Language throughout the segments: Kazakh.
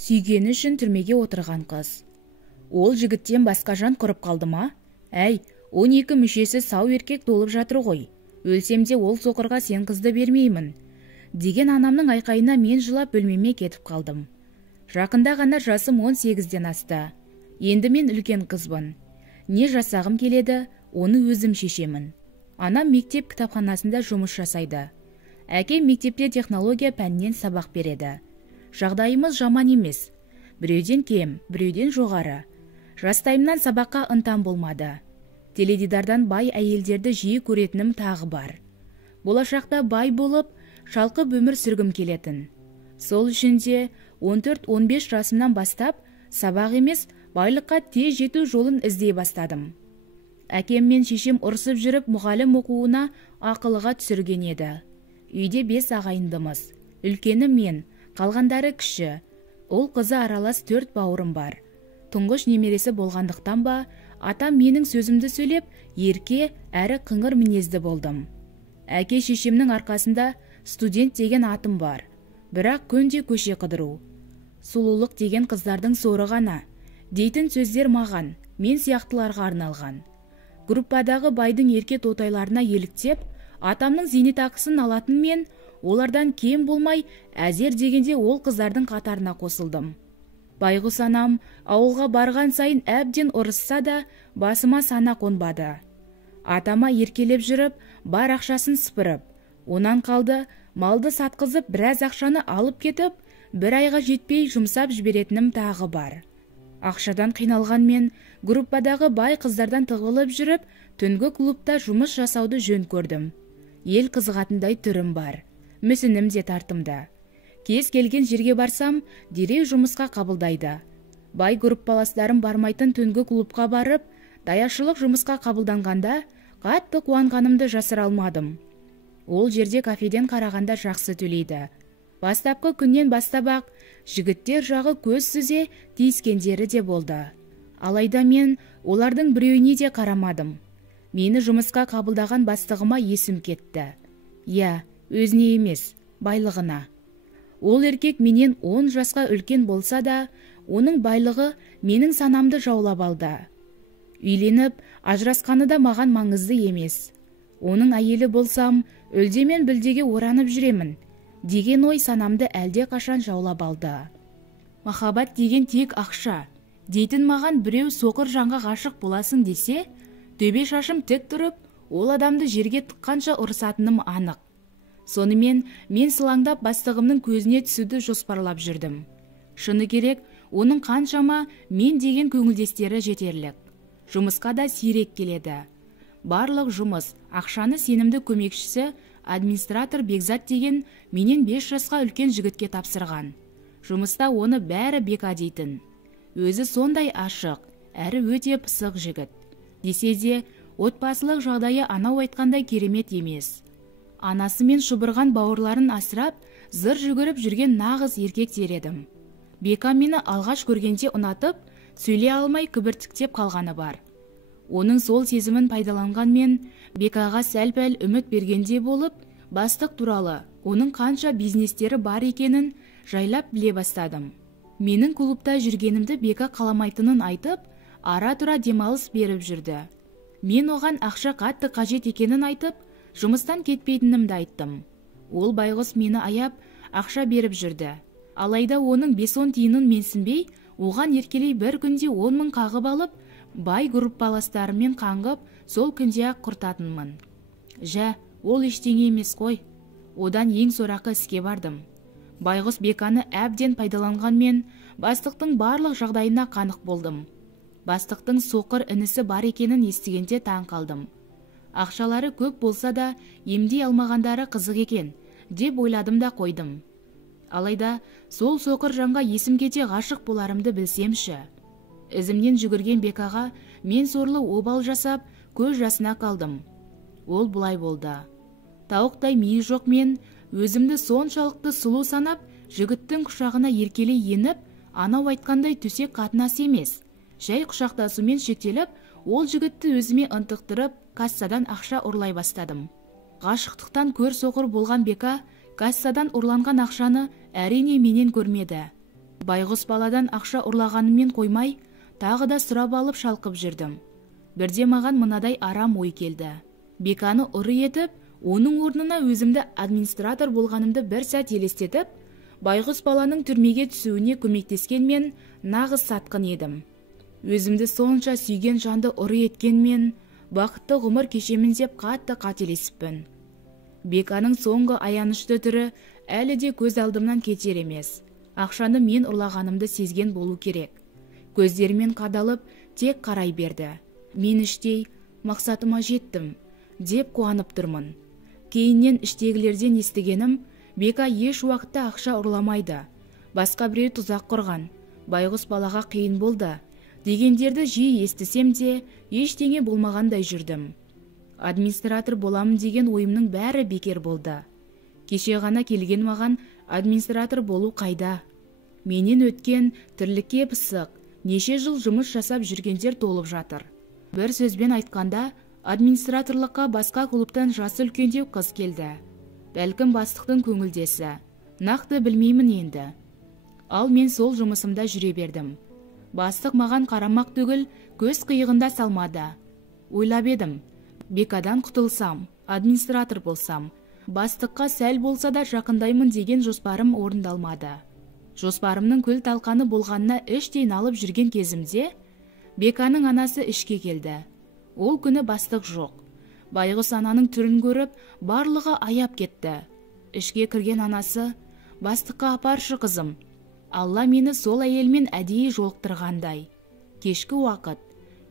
Сүйгені үшін түрмеге отырған қыз. Ол жігіттен басқа жан құрып қалды ма? Әй, 12 мүшесі сау еркек толып жатыр ғой. Өлсем де ол соқырға сен қызды бермеймін. Деген анамның айқайына мен жылап бөлмеме кетіп қалдым. Жақында ғана жасым 18-ден асты. Енді мен үлкен қызбын. Не жасағым келеді, оны өзім шешемін. Анам мектеп кітапханасында жұмыс жасайды. Әкем мектепте технология пәнінен сабақ береді. Жағдайымыз жаман емес. Біреуден кем, біреуден жоғары. Жастайымнан сабаққа ынтам болмады. Теледидардан бай әйелдерді жиі көретінім тағы бар. Болашақта бай болып, шалқып өмір сүргім келетін. Сол үшін де 14-15 жасымнан бастап сабақ емес, байлыққа тез жету жолын іздей бастадым. Әкем мен шешем ұрсып жүріп мұғалім оқуына ақылыға түсірген еді. Үйде 5 ағайындымыз. Үлкені мен, қалғандары кіші. Ол қызы аралас 4 бауырым бар. Тұңғыш немересі болғандықтан ба, атам менің сөзімді сөйлеп, ерке әрі қыңыр мінезді болдым. Әке шешемнің арқасында студент деген атым бар. Бірақ күнде көше қыдыру. Сұлулық деген қыздардың соры ғана. Дейтін сөздер маған, мен сияқтыларға арналған. Группадағы байдың ерке тотайларына еліктеп, атамның зейнетақысын алатын мен, олардан кем болмай, әзер дегенде ол қыздардың қатарына қосылдым. Байғұс анам ауылға барған сайын әбден ұрысса да, басыма сана қонбады. Атама еркелеп жүріп, бар ақшасын сыпырып, онан қалды, малды сатқызып, біраз ақшаны алып кетіп, бір айға жетпей жұмсап жіберетінім тағы бар. Ақшадан қиналған мен, группадағы бай қыздардан тығылып жүріп, түнгі клубта жұмыс жасауды жөн көрдім. Ел қызығатындай түрім бар. Мүсінім де тартымда. Кез келген жерге барсам, дереу жұмысқа қабылдайды. Бай группаластарым бармайтын түнгі клубқа барып, даяшылық жұмысқа қабылданғанда, қатты қуанғанымды жасыра алмадым. Ол жерде кафеден қарағанда жақсы төлейді. Бастапқы күннен бастап-ақ жігіттер жағы көз сүзе тиіскендері де болды. Алайда мен олардың біреуіне де қарамадым. Мені жұмысқа қабылдаған бастығыма есім кетті. Я, өзіне емес, байлығына. Ол еркек менен 10 жасқа үлкен болса да, оның байлығы менің санамды жаулап алды. Үйленіп, ажырасқаны да маған маңызды емес. Оның әйелі болсам, үлдемен бүлдеге оранып жүремін, деген ой санамды әлде қашан жаулап алды. Махаббат деген тек ақша. Дейтін маған біреу соқыр жанға ғашық боласың десе, төбе шашым тік тұрып, ол адамды жерге тыққанша ұрысатыным анық. Сонымен мен сылаңдап бастығымның көзіне түсуді жоспарлап жүрдім. Шыны керек, оның қаншама мен деген көңілдестері жетерлік. Жұмысқа да сирек келеді. Барлық жұмыс, ақшаны сенімді көмекшісі администратор Бекзат деген менен 5 жасқа үлкен жігітке тапсырған. Жұмыста оны бәрі Бека дейтін. Өзі сондай ашық, әрі өте пысық жігіт. Десе де, отбасылық жағдайы анау айтқандай керемет емес. Анасы мен шұбырған бауырларын асырап, зыр жүгіріп жүрген нағыз еркек дер. Бека мені алғаш көргенде ұнатып, сөйлей алмай кібіртіктеп қалғаны бар. Оның сол сезімін пайдаланған мен, Бекаға сәл-пәл үміт бергенде болып, бастық туралы, оның қанша бизнестері бар екенін жайлап біле бастадым. Менің клубта жүргенімді Бека қаламайтынын айтып, ара-тұра демалыс беріп жүрді. Мен оған ақша қатты қажет екенін айтып, жұмыстан кетпейтінімді айттым. Ол байғұс мені аяп, ақша беріп жүрді. Алайда оның 5-10 тиынын менсінбей, оған еркелей бір күнде 10 мың қағып алып, бай группаластарымен қаңғып, сол күнде-ақ құртатынмын. Жә, ол ештеңе емес қой. Одан ең сорақы іске бардым. Байғұс Беканы әбден пайдаланған мен, бастықтың барлық жағдайына қанық болдым. Бастықтың соқыр інісі бар екенін естігенде таң қалдым. Ақшалары көп болса да, емдей алмағандары қызық екен, деп ойладым да қойдым. Алайда, сол соқыр жанға есім кете ғашық боларымды білсемші. Ізімнен жүгірген Бекаға мен сорлы обал жасап, көз жасына қалдым. Ол бұлай болды. Тауықтай миы жоқ мен, өзімді соншалықты сұлу санап, жігіттің құшағына еркелей еніп, анау айтқандай төсек қатынас емес. Жай құшақтасумен шектеліп, ол жігітті өзіме ынтықтырып, кассадан ақша ұрлай бастадым. Ғашықтықтан көр соқыр болған Бека, кассадан ұрланған ақшаны әрине менен көрмеді. Байғұс баладан ақша ұрлағаныммен қоймай, тағы да сұрап алып шалқып жүрдім. Бірде маған мынадай арам ой келді. Беканы ұры етіп, оның орнына өзімді администратор болғанымды бір сәт елестетіп, байғұс баланың түрмеге түсуіне көмектескен нағыз сатқын едім. Өзімді сонша сүйген жанды ұры еткенмен, бақытты ғұмыр кешемін деп қатты қателесіппін. Беканың соңғы аянышты түрі әлі де көз алдымнан кетер емес. Ақшаны мен ұрлағанымды сезген болу керек. Көздерімен қадалып, тек қарай берді. Мен іштей, мақсатыма жеттім, деп қуанып тұрмын. Кейіннен іштегілерден естігенім, Бека еш уақытта ақша ұрламайды. Басқа біреу тұзақ құрған, байғұс балаға қиын болды, дегендерді жиі естісем де, ештеңе болмағандай жүрдім. Администратор боламын деген ойымның бәрі бекер болды. Кеше ғана келген маған администратор болу қайда? Менен өткен тірлікке пысық, неше жыл жұмыс жасап жүргендер толып жатыр. Бір сөзбен айтқанда, администраторлыққа басқа клубтан жасы үлкендеу қыз келді. Бәлкім бастықтың көңілдесі. Нақты білмеймін енді. Ал мен сол жұмысымда жүре бердім. Бастық маған қарамақ түгіл, көз қиығында салмады. Ойлап едім, Бекадан құтылсам, администратор болсам, бастыққа сәл болса да жақындаймын деген жоспарым орындалмады. Жоспарымның күл талқаны болғанына іштей налып жүрген кезімде, Беканың анасы ішке келді. Ол күні бастық жоқ. Байғұс ананың түрін көріп, барлығы аяп кетті. Ішке кірген анасы, бастыққа апаршы қызым. Алла мені сол әйелмен әдейі жолықтырғандай. Кешкі уақыт,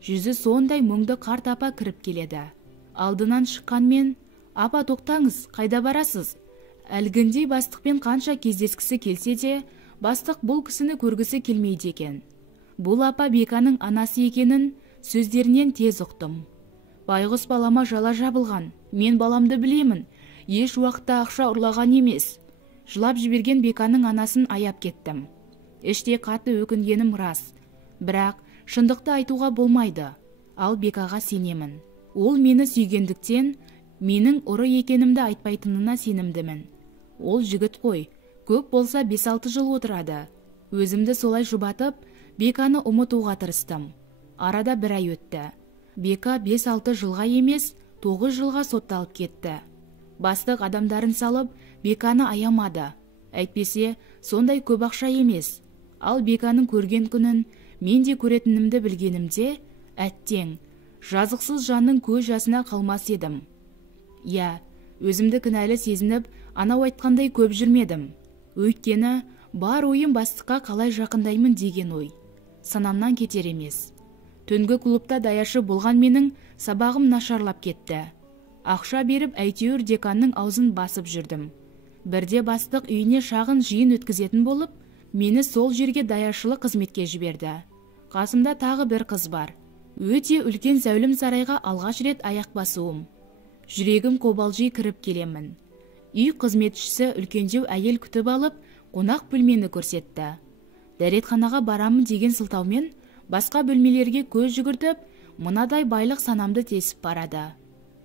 жүзі сондай мұңды қарт апа кіріп келеді. Алдынан шыққанмен, апа тоқтаңыз, қайда барасыз? Әлгіндей бастықпен қанша кездескісі келсе де, бастық бұл кісіні көргісі келмейді екен. Бұл апа Беканың анасы екенін сөздерінен тез ұқтым. Байғұс балама жала жабылған, мен баламды білемін, еш уақытта ақша ұрлаған емес. Жылап жіберген Беканың анасын аяп кеттім. Іште қатты өкінгенім рас, бірақ шындықты айтуға болмайды. Ал Бекаға сенемін. Ол мені сүйгендіктен, менің ұры екенімді айтпайтынына сенімдімін. Ол жігіт қой, көп болса 5-6 жыл отырады. Өзімді солай жұбатып, Беканы ұмытуға тырыстым. Арада бір ай өтті. Бека 5-6 жылға емес, 9 жылға сотталып кетті. Бастық адамдарын салып, Беканы аямады. Әйтпесе, сондай көп ақша емес. Ал Беканың көрген күнін мен де көретінімді білгенімде, әттең, жазықсыз жанның көз жасына қалмас едім. Я, өзімді кінәлі сезініп, анау айтқандай көп жүрмедім. Өйткені, бар ойым бастыққа қалай жақындаймын деген ой. Санамнан кетер емес. Түнгі клубта даяшы болған менің сабағым нашарлап кетті. Ақша беріп әйтеуір деканның аузын басып жүрдім. Бірде бастық үйіне шағын жиын өткізетін болып, мені сол жерге даяшылық қызметке жіберді. Қасымда тағы бір қыз бар. Өте үлкен зәулім сарайға алғаш рет аяқ басуым. Жүрегім қобалжи кіріп келемін. Үй қызметшісі үлкендеу әйел күтіп алып, қонақ бөлмені көрсетті. Дәретханаға барамын деген сылтаумен басқа бөлмелерге көз жүгіртіп, мынадай байлық санамды тесіп барады.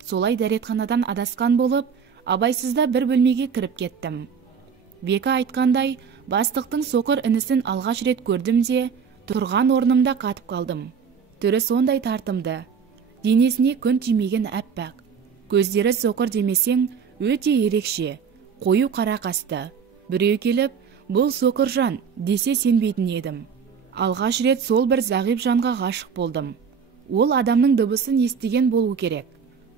Солай дәретханадан адасқан болып, абайсызда бір бөлмеге кіріп кеттім. Бека айтқандай, бастықтың соқыр інісін алғаш рет көрдім де, тұрған орнымда қатып қалдым. Түрі сондай тартымды. Денесіне күн тимеген әппақ. Көздері соқыр демесең, өте ерекше, қою қара қасты. Біреу келіп, бұл соқыр жан десе сенбейтін едім. Алғаш рет сол бір зағип жанға ғашық болдым. Ол адамның дыбысын естіген болу керек.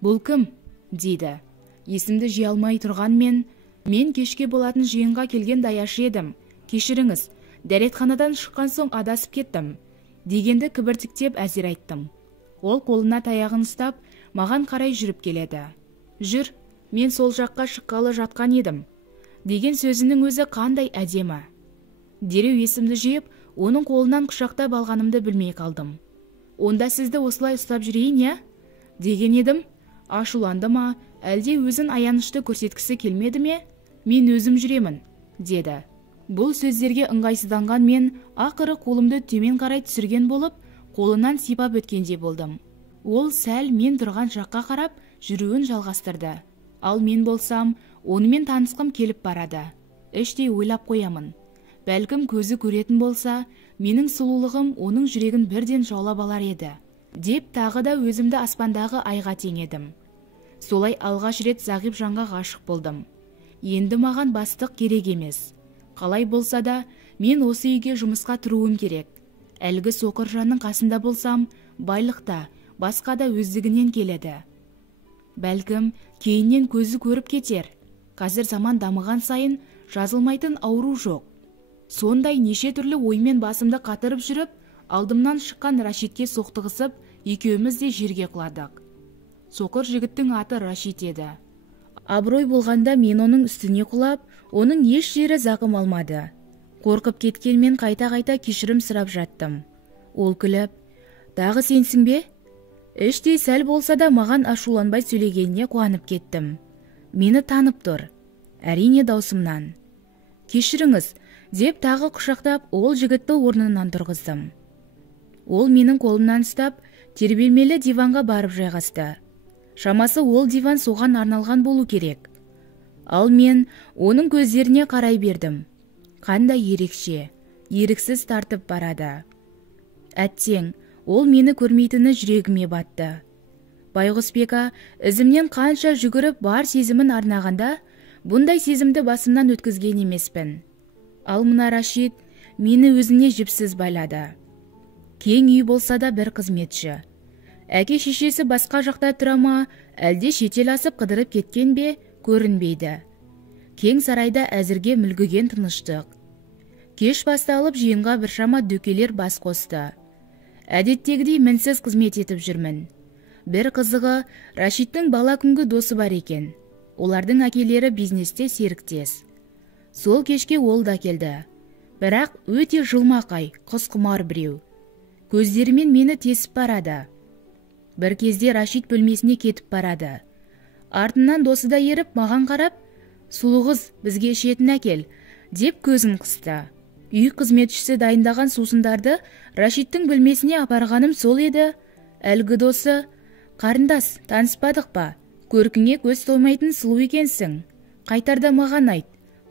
Бұл кім? Дейді. Есімді жия алмай тұрғанмен, мен кешке болатын жиынға келген даяшы едім. Кешіріңіз, дәретханадан шыққан соң адасып кеттім. Дегенді кібіртіктеп әзер айттым. Ол қолына таяғын ұстап, маған қарай жүріп келеді. Жүр, мен сол жаққа шыққалы жатқан едім. Деген сөзінің өзі қандай әдемі. Дереу есімді жиып, оның қолынан құшақтап алғанымды білмей қалдым. Онда сізді осылай ұстап жүрейін, я? Деген едім. Ашуланды ма, әлде өзін аянышты көрсеткісі келмеді ме? Мен өзім жүремін, деді. Бұл сөздерге ыңғайсызданған мен, ақыры қолымды төмен қарай түсірген болып, қолынан сипап өткенде болдым. Ол сәл мен тұрған жаққа қарап, жүруін жалғастырды. Ал мен болсам, онымен танысқым келіп барады. Іштей ойлап қоямын. Бәлкім көзі көретін болса, менің сұлулығым оның жүрегін бірден жаулап алар еді, деп тағы да өзімді аспандағы айға теңедім. Солай алғаш рет зағип жанға ғашық болдым. Енді маған бастық керек емес. Қалай болса да, мен осы үйге жұмысқа тұруым керек. Әлгі соқыр жанның қасында болсам, байлықта, басқа да өздігінен келеді. Бәлкім, кейіннен көзі көріп кетер. Қазір заман дамыған сайын жазылмайтын ауру жоқ. Сондай неше түрлі оймен басымды қатырып жүріп, алдымнан шыққан Рашидке соқтығысып, екеуміз де жерге құладық. Соқыр жігіттің аты Рашид еді. Абырой болғанда мен оның үстіне құлап, оның еш жері зақым алмады. Қорқып кеткенмен қайта-қайта кешірім сұрап жаттым. Ол күліп, «Тағы сенсің бе?» Іштей сәл болса да маған ашуланбай сөйлегеніне қуанып кеттім. Мені танып тұр. Әрине даусымнан. «Кешіріңіз», деп тағы құшақтап, ол жігітті орнынан тұрғыздым. Ол менің қолымнан ұстап, тербелмелі диванға барып жайғасты. Шамасы ол диван соған арналған болу керек. Ал мен оның көздеріне қарай бердім. Қандай ерекше, еріксіз тартып барады. Әттең, ол мені көрмейтіні жүрегіме батты. Байғұспека ізімнен қанша жүгіріп бар сезімін арнағанда, бұндай сезімді басымнан өткізген емеспін. Ал мына Рашид мені өзіне жіпсіз байлады. Кең үй болса да бір қызметші. Әке шешесі басқа жақта тұра ма, әлде шетел асып қыдырып кеткен бе, көрінбейді. Кең сарайда әзірге мүлгіген тыныштық. Кеш басталып жиынға біршама дөкелер бас қосты. Әдеттегідей мінсіз қызмет етіп жүрмін. Бір қызығы, Рашидтің бала күнгі досы бар екен. Олардың әкелері бизнесте серіктес. Сол кешке ол да келді. Бірақ өте жылмақай, құсқұмар біреу. Көздерімен мені тесіп барады. Бір кезде Рашид бөлмесіне кетіп барады. Артынан досы да еріп маған қарап, «Сұлу қыз, бізге ішетін әкел», деп көзін қысты. Үй қызметшісі дайындаған сусындарды Рашидтің бөлмесіне апарғаным сол еді. Әлгі досы, «Қарындас, таныспадық па? Көркіңе көз тоймайтын сұлу екенсің. Қайтарда маған айт.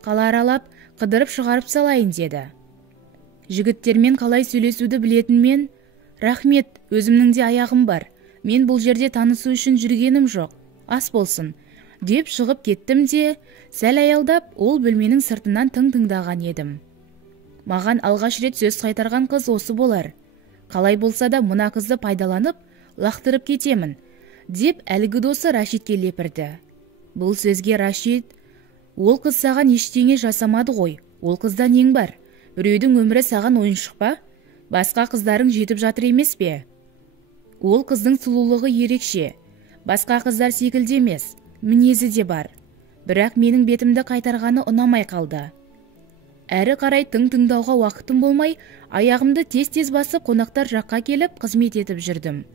Қала аралап, қыдырып шығарып салайын», деді. Жігіттермен қалай сөйлесуді білетін мен, «Рахмет, өзімнің де аяғым бар. Мен бұл жерде танысу үшін жүргенім жоқ. Ас болсын», деп шығып кеттім де, сәл аялдап, ол бөлменің сыртынан тыңдаған едім. Маған алғаш рет сөз қайтарған қыз осы болар. Қалай болса да мына қызды пайдаланып, лақтырып кетемін, деп әлгі досы Рашидке лепірді. Бұл сөзге Рашид, «Ол қыз саған ештеңе жасамады ғой, ол қызда нең бар? Біреудің өмірі саған ойыншық па? Басқа қыздарың жетіп жатыр емес пе? Ол қыздың сұлулығы ерекше, басқа қыздар секілді емес, мінезі де бар. Бірақ менің бетімді қайтарғаны ұнамай қалды. Әрі қарай тыңдауға уақытым болмай, аяғымды тез-тез басып қонақтар жаққа келіп қызмет етіп жүрдім.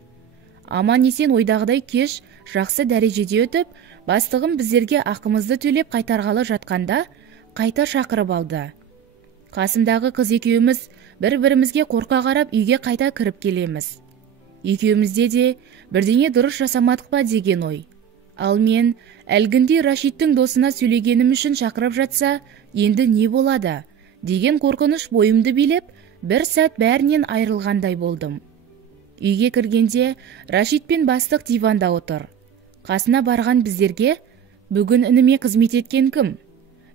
Аман есен ойдағыдай кеш жақсы дәрежеде өтіп, бастығым біздерге ақымызды төлеп қайтарғалы жатқанда қайта шақырып алды. Қасымдағы қыз екеуміз бір-бірімізге қорқа қарап үйге қайта кіріп келеміз. Екеумізде де бірдеңе дұрыс жасамадық па деген ой. Ал мен әлгінде Рашидтің досына сөйлегенім үшін шақырып жатса, енді не болады деген қорқыныш бойымды билеп, бір сәт бәрінен айырылғандай болдым. Үйге кіргенде Рашид пен бастық диванда отыр. Қасына барған біздерге, «Бүгін ініме қызмет еткен кім?»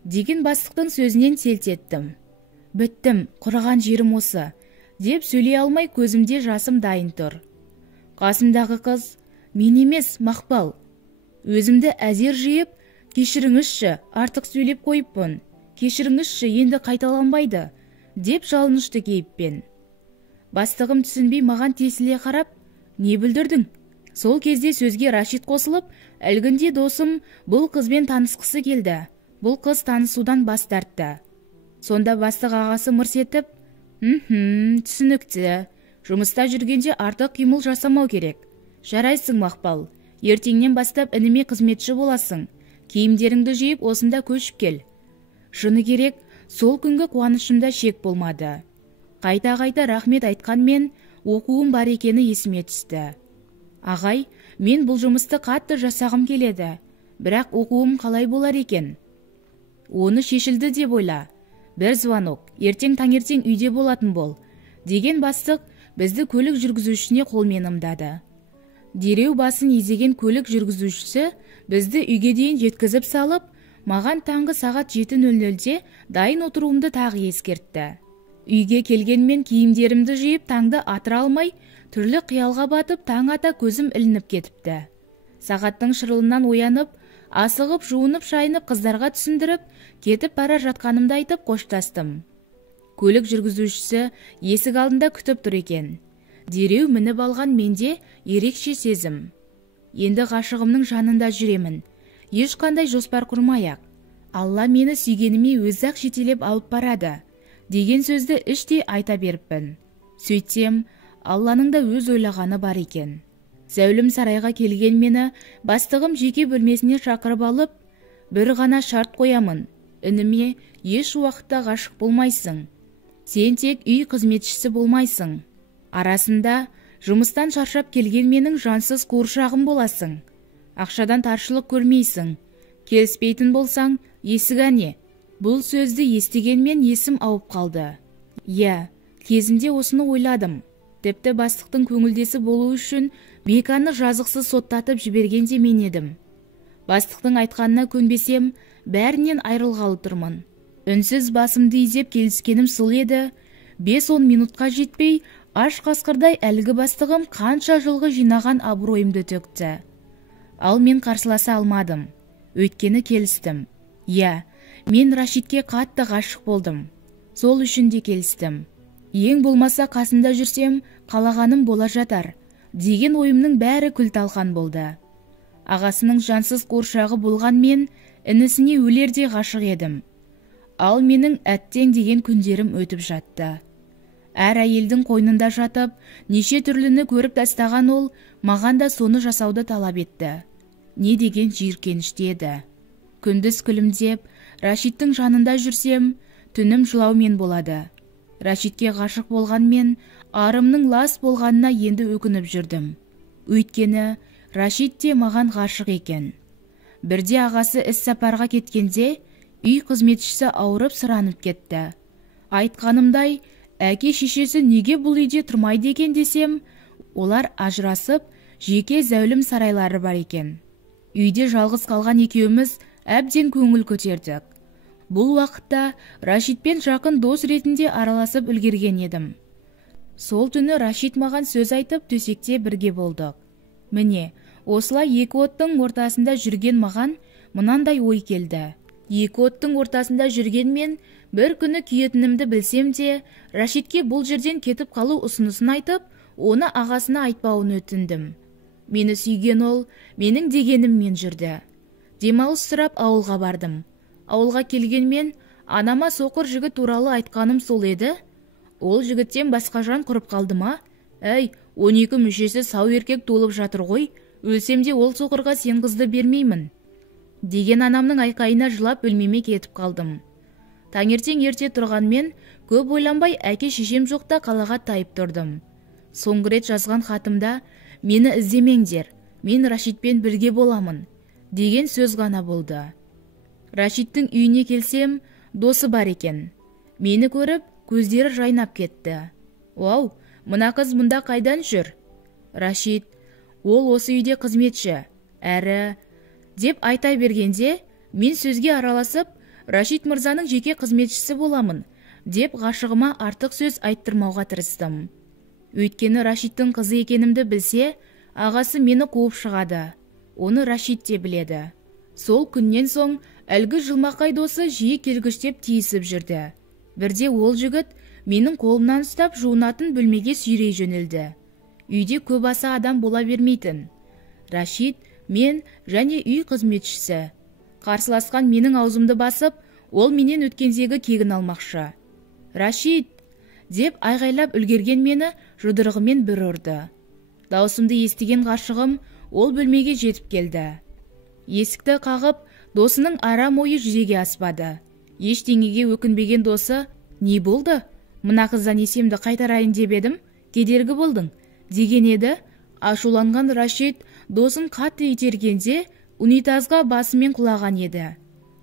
деген бастықтың сөзінен селт еттім. «Біттім, құрыған жерім осы», деп сөйлей алмай көзімде жасым дайын тұр. Қасымдағы қыз, «Мен емес, Мақпал». Өзімді әзер жиып, «Кешіріңізші, артық сөйлеп қойыппын. Кешіріңізші, енді қайталанбайды», деп жалынышты кейіппен. Бастығым түсінбей маған тесіле қарап, «Не бүлдірдің?» Сол кезде сөзге Рашид қосылып, әлгінде досым бұл қызбен танысқысы келді. Бұл қыз танысудан бас тартты. Сонда бастық ағасы мырс етіп, түсінікті. Жұмыста жүргенде артық қимыл жасамау керек. Жарайсың, Мақпал. Ертеңнен бастап ініме қызметші боласың. Киімдеріңді жиып осында көшіп кел». Шыны керек, сол күнгі қуанышымда шек болмады. Қайта-қайта рахмет айтқанмен, оқуым бар екені есіме түсті. «Ағай, мен бұл жұмысты қатты жасағым келеді. Бірақ оқуым қалай болар екен?» «Оны шешілді деп ойла. бір звонок, ертең таңертең үйде болатын бол, деген бастық бізді көлік жүргізушісіне қолмен ымдады. Дереу басын изеген көлік жүргізушісі бізді үйге дейін жеткізіп салып, маған таңғы сағат 7:00-де дайын отыруымды тағы ескертті. Үйге келгенмен киімдерімді жиып таңды атыра алмай, түрлі қиялға батып, таң ата көзім ілініп кетіпті. Сағаттың шырылынан оянып, асығып, жуынып, шайынып, қыздарға түсіндіріп, кетіп бара жатқанымды айтып қоштастым. Көлік жүргізушісі есік алдында күтіп тұр екен. Дереу мініп алған менде ерекше сезім. Енді ғашығымның жанында жүремін. Ешқандай жоспар құрмай-ақ. Алла мені сүйгеніме өзі-ақ жетелеп алып барады, деген сөзді іштей айта беріппін. Сөйтсем, Алланың да өз ойлағаны бар екен. Зәулім сарайға келген мені бастығым жеке бөлмесіне шақырып алып, бір ғана шарт қоямын. Ініме еш уақытта ғашық болмайсың. Сен тек үй қызметшісі болмайсың. Арасында жұмыстан шаршап келген менің жансыз қуыршағым боласың. Ақшадан таршылық көрмейсің. Келіспейтін болсаң, есік әне. Бұл сөзді естігенмен есім ауып қалды. Иә, кезінде осыны ойладым. Тіпті бастықтың көңілдесі болу үшін Беканы жазықсыз соттатып жібергенде мен едім. Бастықтың айтқанына көнбесем, бәрінен айрылғалы тұрмын. Үнсіз басымды изеп келіскенім сол еді. 5-10 минутқа жетпей, аш қасқырдай әлгі бастығым қанша жылғы жинаған абыройымды төкті. Ал мен қарсыласа алмадым. Өйткені келістім. Иә, мен Рашидке қатты ғашық болдым. Сол үшін де келістім. Ең болмаса қасында жүрсем, қалағаным бола жатар, деген ойымның бәрі күл-талқан болды. Ағасының жансыз қуыршағы болған мен, інісіне өлердей ғашық едім. Ал менің әттең деген күндерім өтіп жатты. Әр әйелдің қойнында жатып, неше түрліні көріп тастаған ол, маған да соны жасауды талап етті. Не деген жиіркенішті еді. Күндіз күлімдеп, Рашидтің жанында жүрсем, түнім жылаумен болады. Рашидке ғашық болған мен, арымның лас болғанына енді өкініп жүрдім. Өйткені Рашид те маған ғашық екен. Бірде ағасы іс сапарға кеткенде, үй қызметшісі ауырып сұранып кетті. Айтқанымдай, әке шешесі неге бұл үйде тұрмайды екен десем, олар ажырасып, жеке зәулім сарайлары бар екен. Үйде жалғыз қалған екеуміз әбден көңіл көтердік. Бұл уақытта Рашидпен жақын дос ретінде араласып үлгерген едім. Сол түні Рашид маған сөз айтып төсекте бірге болдық. Міне, осылай екі оттың ортасында жүрген маған мынандай ой келді. Екі оттың ортасында жүрген мен бір күні күйетінімді білсем де, Рашидке бұл жерден кетіп қалу ұсынысын айтып, оны ағасына айтпауын өтіндім. Мені сүйген ол, менің дегеніммен жүрді. Демалыс сұрап ауылға бардым. Ауылға келгенмен анама соқыр жігіт туралы айтқаным сол еді. Ол жігіттен басқа жан құрып қалды ма? Әй, 12 мүшесі сау еркек толып жатыр ғой, өлсемде ол соқырға сен қызды бермеймін. Деген анамның айқайына жылап бөлмеме кетіп қалдым. Таңертең ерте тұрғанмен, көп ойланбай әке шешем жоқта қалаға тайып тұрдым. Соңғы рет жазған хатымда, мені іздемеңдер, мен Рашидпен бірге боламын, деген сөз ғана болды. Рашидтің үйіне келсем, досы бар екен. Мені көріп, көздері жайнап кетті. Вау, мына қыз мұнда қайдан жүр? Рашид, ол осы үйде қызметші, әрі, деп айта бергенде, мен сөзге араласып, Рашид мырзаның жеке қызметшісі боламын, деп ғашығыма артық сөз айттырмауға тырыстым. Өйткені Рашидтің қызы екенімді білсе, ағасы мені қуып шығады. Оны Рашид те біледі. Сол күннен соң әлгі жылмақай досы жиі келгіштеп тиісіп жүрді. Бірде ол жігіт менің қолымнан ұстап жуынатын бөлмеге сүйрей жөнелді. Үйде көп аса адам бола бермейтін. Рашид, мен және үй қызметшісі. Қарсыласқан менің аузымды басып, ол менен өткензегі кегін алмақшы. Рашид, деп айғайлап үлгерген мені жұдырығымен бір ұрды. Даусымды естіген ғашығым ол бөлмеге жетіп келді. Есікті қағып, досының арам ойы жүзеге аспады. Ештеңеге өкінбеген досы, не болды? Мына қыздан есемді қайтарайын деп едім, кедергі болдың, деген еді. Ашуланған Рашид досын қатты itергенде унитазға басымен құлаған еді.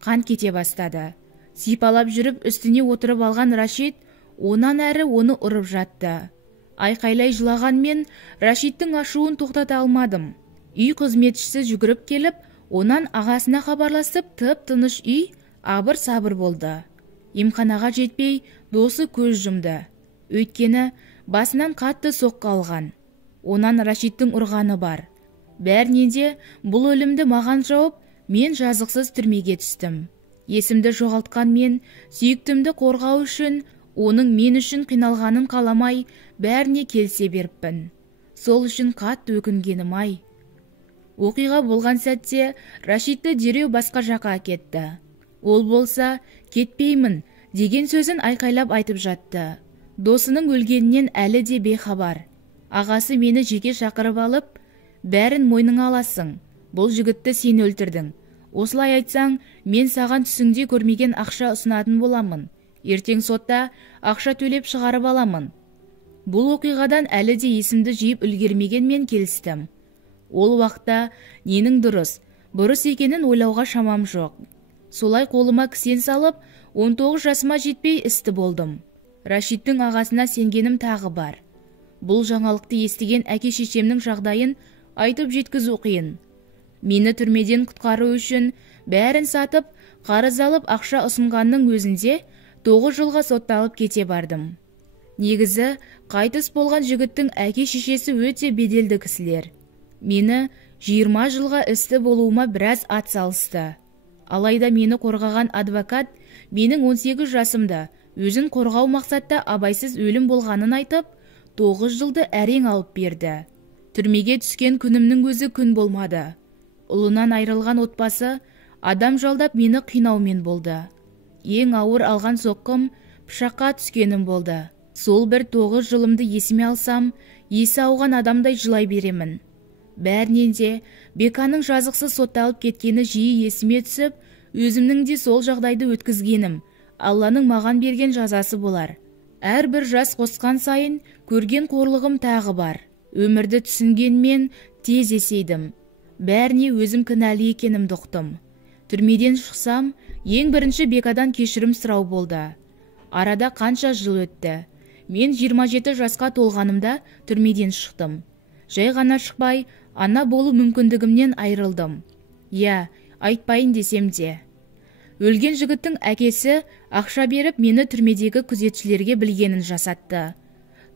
Қан кете бастады. Сипалап жүріп үстіне отырып алған Рашид онан әрі оны ұрып жатты. Айқайлай жылағанмен Рашидтің ашуын тоқтата алмадым. Үй қызметшісі жүгіріп келіп, онан ағасына хабарласып, тып-тыныш үй абыр-сабыр болды. Емханаға жетпей, досы көз жұмды. Өйткені басынан қатты соққы алған. Онан Рашидтің ұрғаны бар. Бәрінен де бұл өлімді маған жауып, мен жазықсыз түрмеге түстім. Есімді жоғалтқан мен, сүйіктімді қорғау үшін, оның мен үшін қиналғанын қаламай, бәріне келсе беріппін. Сол үшін қатты өкінгенім-ай. Оқиға болған сәтте Рашидті дереу басқа жаққа кетті. Ол болса, кетпеймін деген сөзін айқайлап айтып жатты. Досының өлгенінен әлі де бейхабар. Ағасы мені жеке шақырып алып, бәрін мойныңа аласың. Бұл жігітті сен өлтірдің. Осылай айтсаң, мен саған түсіңде көрмеген ақша ұсынатын боламын. Ертең сотта ақша төлеп шығарып аламын. Бұл оқиғадан әлі де есімді жиып үлгермеген мен келістім. Ол уақытта ненің дұрыс, бұрыс екенін ойлауға шамам жоқ. Солай қолыма кісен салып, 19 жасыма жетпей істі болдым. Рашидтің ағасына сенгенім тағы бар. Бұл жаңалықты естіген әке-шешемнің жағдайын айтып жеткізу қиын. Мені түрмеден құтқару үшін бәрін сатып, қарыз алып ақша ұсынғанның өзінде 9 жылға сотталып кете бардым. Негізі, қайтыс болған жігіттің әке-шешесі өте беделді кісілер. Мені 20 жылға істі болуыма біраз ат салысты. Алайда мені қорғаған адвокат менің 18 жасымда өзін қорғау мақсатта абайсыз өлім болғанын айтып, 9 жылды әрең алып берді. Түрмеге түскен күнімнің өзі күн болмады. Ұлынан айрылған отбасы адам жалдап мені қинаумен болды. Ең ауыр алған соққым пышаққа түскенім болды. Сол бір 9 жылымды есіме алсам, есі ауған адамдай жылай беремін. Бәрінен де Беканың жазықсыз сотталып кеткені жиі есіме түсіп, өзімнің де сол жағдайды өткізгенім Алланың маған берген жазасы болар. Әрбір жас қосқан сайын көрген қорлығым тағы бар. Өмірді түсінгенмен тез есейдім. Бәріне өзім кінәлі екенімді ұқтым. Түрмеден шықсам, ең бірінші Бекадан кешірім сұрау болды. Арада қанша жыл өтті. Мен 27 жасқа толғанымда түрмеден шықтым. Жай ғана шықпай, ана болу мүмкіндігімнен айрылдым. Я, айтпайын десем де. Өлген жігіттің әкесі ақша беріп мені түрмедегі күзетшілерге білгенін жасатты.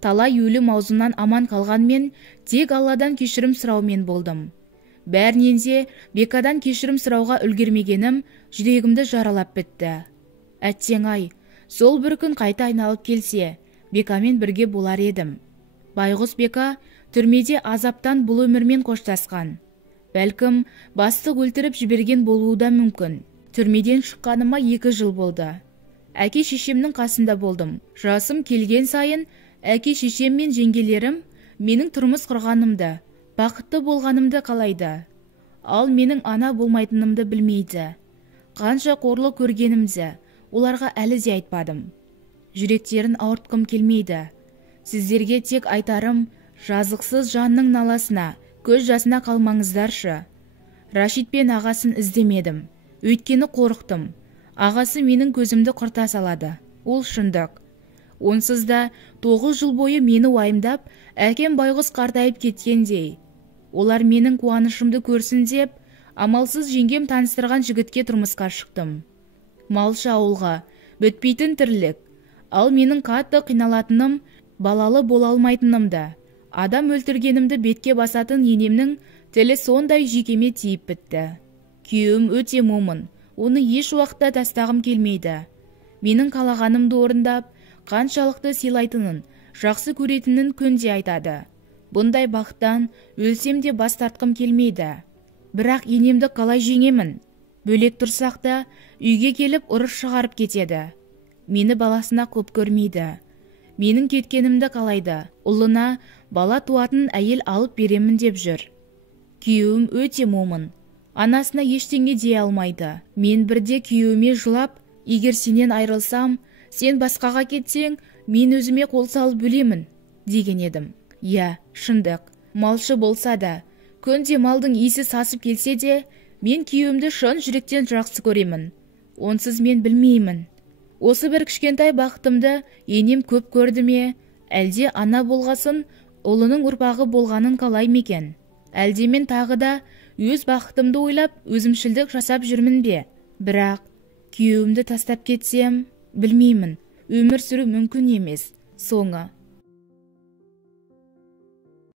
Талай өлім аузынан аман қалғанмен тек Алладан кешірім сұраумен болдым. Бәрінен де Бекадан кешірім сұрауға үлгермегенім жүрегімді жаралап бітті. Әттең-ай, сол бір күн қайта айналып келсе, Бекамен бірге болар едім. Байғұс Бека түрмеде азаптан бұл өмірмен қоштасқан. Бәлкім, бастық өлтіріп жіберген болуы да мүмкін. Түрмеден шыққаныма 2 жыл болды. Әке-шешемнің қасында болдым. Жасым келген сайын, әке-шешем мен жеңгелерім менің тұрмыс құрғанымды, бақытты болғанымды қалайды. Ал менің ана болмайтынымды білмейді. Қанша қорлық көргенімді оларға әлі де айтпадым. Жүректерін ауыртқым келмейді. Сіздерге тек айтарым, жазықсыз жанның наласына, көз жасына қалмаңыздаршы. Рашид пен ағасын іздемедім. Өйткені қорықтым. Ағасы менің көзімді құрта салады. Ол шындық. Онсыз да 9 жыл бойы мені уайымдап, әкем байғұс қартайып кеткендей. Олар менің қуанышымды көрсін деп, амалсыз жеңгем таныстырған жігітке тұрмысқа шықтым. Малшы ауылға, бітпейтін тірлік. Ал менің қатты қиналатыным, балалы бола алмайтынымды, адам өлтіргенімді бетке басатын енемнің тілі сондай жүйкеме тиіп бітті. Күйеуім өте момын, оны еш уақытта тастағым келмейді. Менің қалағанымды орындап, қаншалықты сыйлайтынын, жақсы көретінін күнде айтады. Бұндай бақыттан өлсем де бас тартқым келмейді. Бірақ енемді қалай жеңемін? Бөлек тұрсақ та, үйге келіп ұрыс шығарып кетеді. Мені баласына көп көрмейді. Менің кеткенімді қалайды. Ұлына бала туатын әйел алып беремін деп жүр. Күйеуім өте момын. Анасына ештеңе дей алмайды. Мен бірде күйеуіме жылап, егер сенен айрылсам, сен басқаға кетсең, мен өзіме қол салып өлемін, деген едім. Я, шындық. Малшы болса да, күнде малдың иісі сасып келсе де, мен күйеуімді шын жүректен жақсы көремін. онсыз мен білмеймін. Осы бір кішкентай бақытымды енем көп көрді ме, әлде ана болғасын ұлының ұрпағы болғанын қалай мекен? Әлде мен тағы да өз бақытымды ойлап өзімшілдік жасап жүрмін бе? Бірақ күйеуімді тастап кетсем, білмеймін, өмір сүру мүмкін емес. Соңы